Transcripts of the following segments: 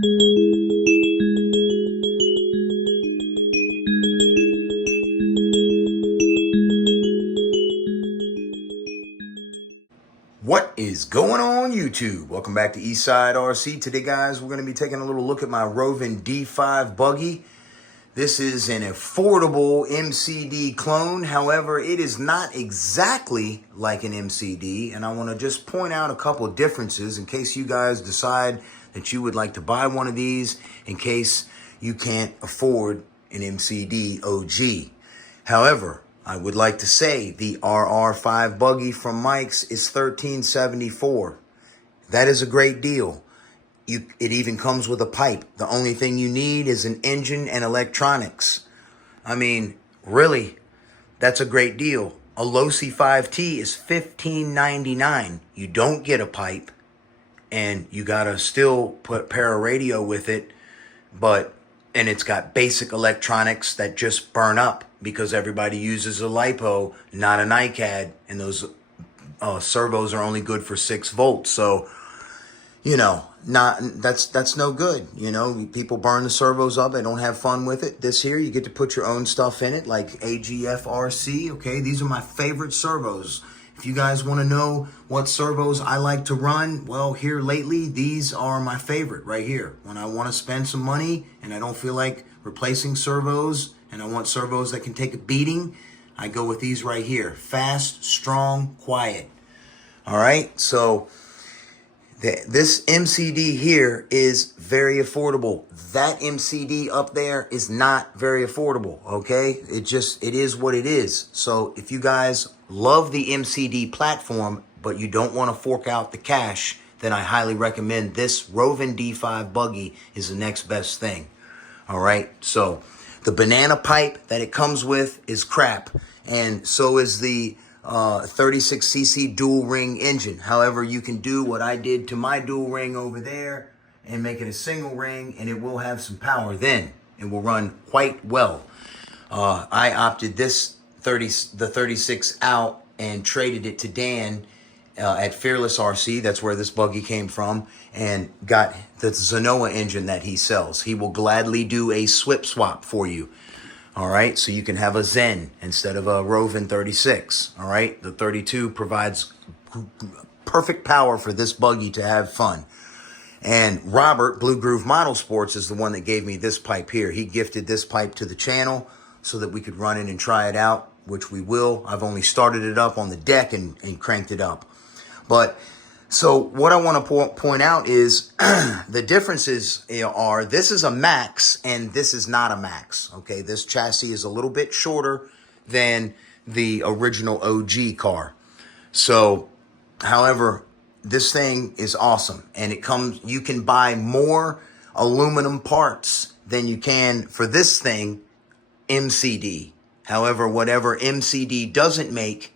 What is going on YouTube? Welcome back to Eastside RC. Today guys, we're going to be taking a little look at my roving D5 buggy. This is an affordable MCD clone. However, it is not exactly like an MCD, and I want to just point out a couple of differences in case you guys decide that you would like to buy one of these in case you can't afford an MCD OG. However, I would like to say the RR5 buggy from Mike's is $13.74. That is a great deal. It even comes with a pipe. The only thing you need is an engine and electronics. I mean, really, that's a great deal. A Losi 5T is $15.99. You don't get a pipe, and you gotta still pair a radio with it, and it's got basic electronics that just burn up because everybody uses a LiPo, not an iCAD, and those servos are only good for 6 volts. So, you know, that's no good. You know, people burn the servos up. They don't have fun with it. This here, you get to put your own stuff in it, like AGFRC. Okay, these are my favorite servos. If you guys want to know what servos I like to run, well, here lately, these are my favorite right here. When I want to spend some money and I don't feel like replacing servos and I want servos that can take a beating, I go with these right here. Fast, strong, quiet. All right, so this MCD here is very affordable. That MCD up there is not very affordable, okay? It is what it is. So if you guys love the MCD platform, but you don't want to fork out the cash, then I highly recommend this roving D5 buggy is the next best thing. All right, so the banana pipe that it comes with is crap, and so is the 36cc dual ring engine. However, you can do what I did to my dual ring over there and make it a single ring, and it will have some power then. It will run quite well. I opted the 36 out and traded it to Dan at Fearless RC. That's where this buggy came from, and got the Zenoa engine that he sells. He will gladly do a swip swap for you. All right, so you can have a Zen instead of a roving 36. All right, the 32 provides perfect power for this buggy to have fun. And Robert, Blue Groove Model Sports, is the one that gave me this pipe here. He gifted this pipe to the channel so that we could run it and try it out, which we will. I've only started it up on the deck and cranked it up. But so what I want to point out is the differences are this is a Max and this is not a Max. Okay, this chassis is a little bit shorter than the original OG car. So, however, this thing is awesome, and you can buy more aluminum parts than you can for this thing MCD. However, whatever MCD doesn't make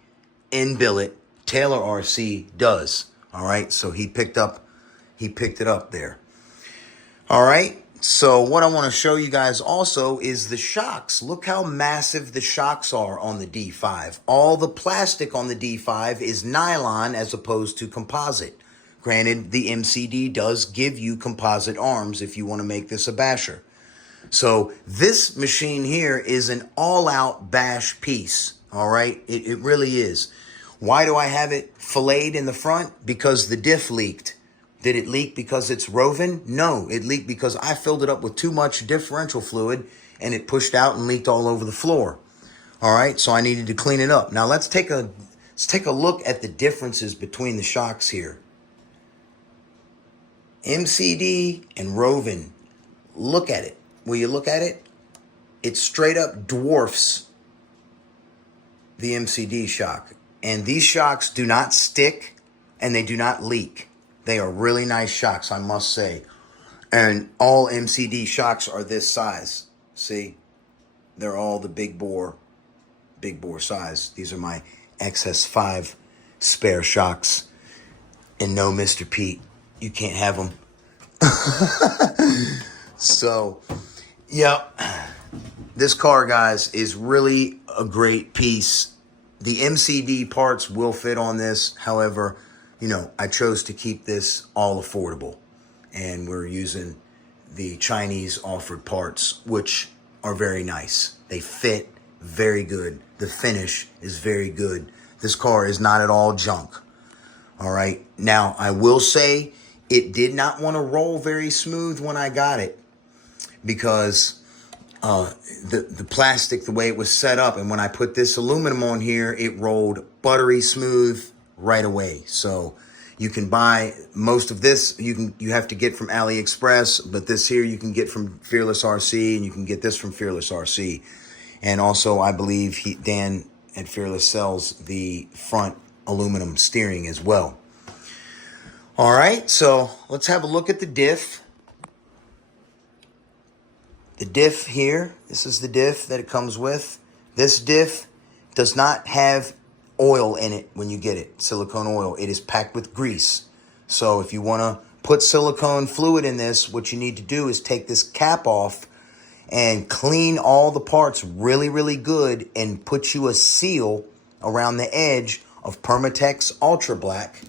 in billet, Taylor RC does. All right, so he picked it up there. All right, so what I want to show you guys also is the shocks. Look how massive the shocks are on the D5. All the plastic on the D5 is nylon as opposed to composite. Granted, the MCD does give you composite arms if you want to make this a basher. So this machine here is an all-out bash piece. All right, it really is. Why do I have it filleted in the front? Because the diff leaked. Did it leak because it's roving? No, it leaked because I filled it up with too much differential fluid and it pushed out and leaked all over the floor. All right, so I needed to clean it up. Now let's take a look at the differences between the shocks here. MCD and roving. Look at it. Will you look at it? It straight up dwarfs the MCD shock. And these shocks do not stick and they do not leak. They are really nice shocks, I must say. And all MCD shocks are this size. See? They're all the big bore size. These are my XS5 spare shocks. And no, Mr. Pete, you can't have them. So, yeah, this car, guys, is really a great piece. The MCD parts will fit on this. However, you know, I chose to keep this all affordable. And we're using the Chinese offered parts, which are very nice. They fit very good. The finish is very good. This car is not at all junk. All right. Now, I will say it did not want to roll very smooth when I got it because the plastic, the way it was set up, and when I put this aluminum on here, it rolled buttery smooth right away. So you can buy most of this. You have to get from AliExpress, but this here you can get from Fearless RC, and you can get this from Fearless RC. And also, I believe Dan at Fearless sells the front aluminum steering as well. All right, so let's have a look at the diff. The diff here, this is the diff that it comes with. This diff does not have oil in it when you get it, silicone oil. It is packed with grease. So if you want to put silicone fluid in this, what you need to do is take this cap off and clean all the parts really, really good and put you a seal around the edge of Permatex Ultra Black.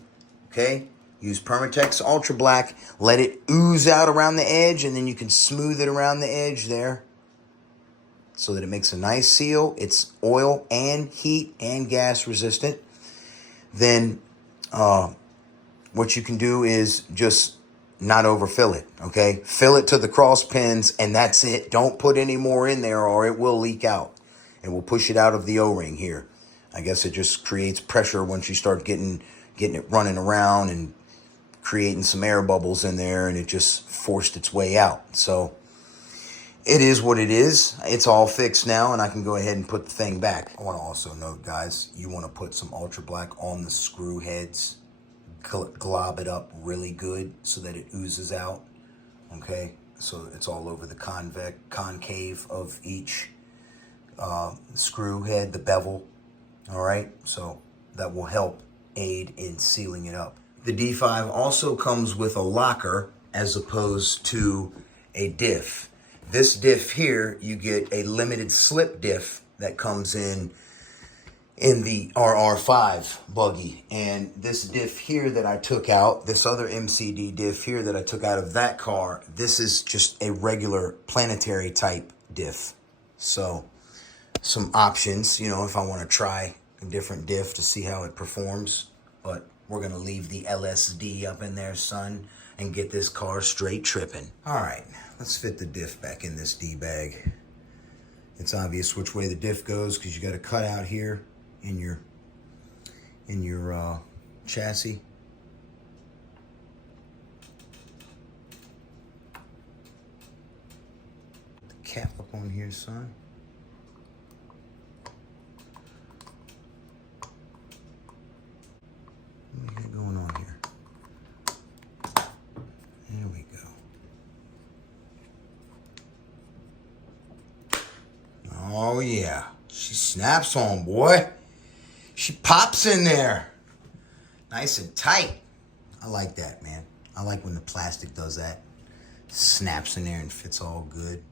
Okay? Use Permatex Ultra Black. Let it ooze out around the edge, and then you can smooth it around the edge there so that it makes a nice seal. It's oil and heat and gas resistant. Then what you can do is just not overfill it, okay? Fill it to the cross pins, and that's it. Don't put any more in there or it will leak out. It will push it out of the O-ring here. I guess it just creates pressure once you start getting it running around and creating some air bubbles in there, and it just forced its way out. So it is what it is. It's all fixed now, and I can go ahead and put the thing back. I want to also note, guys, you want to put some Ultra Black on the screw heads. Glob it up really good so that it oozes out. Okay, so it's all over the concave of each screw head, the bevel. All right, so that will help aid in sealing it up. The D5 also comes with a locker as opposed to a diff. This diff here, you get a limited slip diff that comes in the RR5 buggy. And this diff here that I took out, this other MCD diff here that I took out of that car, this is just a regular planetary type diff. So some options, you know, if I want to try a different diff to see how it performs. But we're going to leave the LSD up in there, son, and get this car straight tripping. All right, let's fit the diff back in this D-bag. It's obvious which way the diff goes because you got a cutout here in your chassis. Put the cap up on here, son. What do we got going on here? There we go. Oh yeah, she snaps on, boy. She pops in there. Nice and tight. I like that, man. I like when the plastic does that. Snaps in there and fits all good.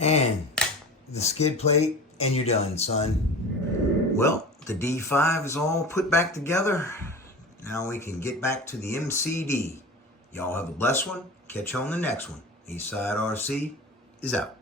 And the skid plate, and you're done, son. Well, the D5 is all put back together. Now we can get back to the MCD. Y'all have a blessed one. Catch you on the next one. Eastside RC is out.